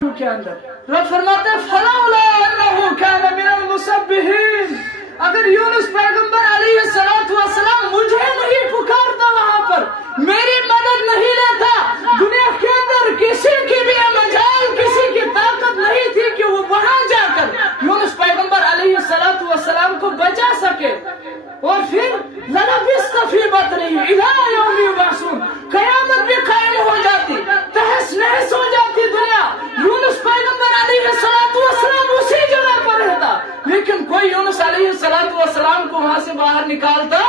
के अंदर रब फरमाते हैं फलौला अन्नहु कान मिनल मुसब्बिहीन, अगर यूनुस पैगंबर अलैहिस्सलातु वस्सलाम मुझे नहीं पुकारता, वहां पर मेरी मदद नहीं लेता, दुनिया के अंदर किसी की भी मजाल, किसी की ताकत नहीं थी कि वो वहां जाकर यूनुस पैगंबर अलैहिस्सलातु वस्सलाम को बचा सके। और फिर ललबिस्त फी बतनिही इला यौमि युबअसून, कयामत भी कायम हो जाती, तहस नहस हो जाती दुनिया, यूनुस पैगंबर अलैहिस्सलातु वस्सलाम उसी जगह पर रहता, लेकिन कोई यूनुस अलैहिस्सलातु वस्सलाम को वहां से बाहर निकालता।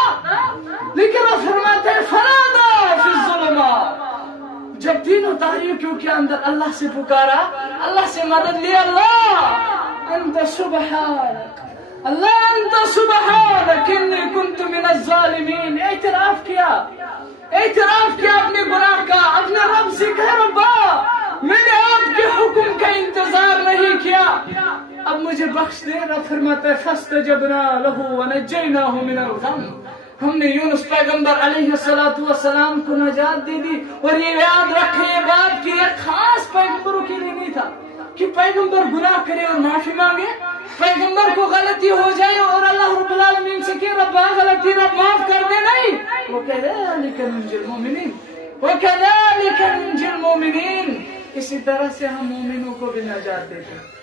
लेकिन वो फरमाते हैं फनादा फी ज़ुलुमात, जब तीनों तारीकियों के अंदर अल्लाह से पुकारा, अल्लाह से मदद ली, अल्लाह अंत सुबहानक, अल्लाह अंत सुबहानक इन्नी कुन्तु मिनज़ ज़ालिमीन, एतराफ किया अपने गुनाह का, अपने रब से कहा रब्बा मैंने आपके हुक्म का इंतजार नहीं किया, अब मुझे बख्श दे। रब फरमाता है फस्तजबना लहू व नज्जयनाहु मिनल गम, हमने यूनुस पैगंबर अलैहिस्सलातु वस्सलाम को नजात दे दी। और ये याद रखें ये बात कि ये खास पैगंबरों के लिए नहीं था कि पैगंबर गुनाह करे और माफी मांगे, पैगंबर को गलती हो जाए और अल्लाह रब्बुल आलमीन से कहे रब्बा गलती रब माफ कर दे, नहीं, वो कज़ालिका नुंजिल मुमिनीन, वो कज़ालिका नुंजिल मुमिनीन, इसी तरह से हम मोमिनों को भी नजात देते हैं।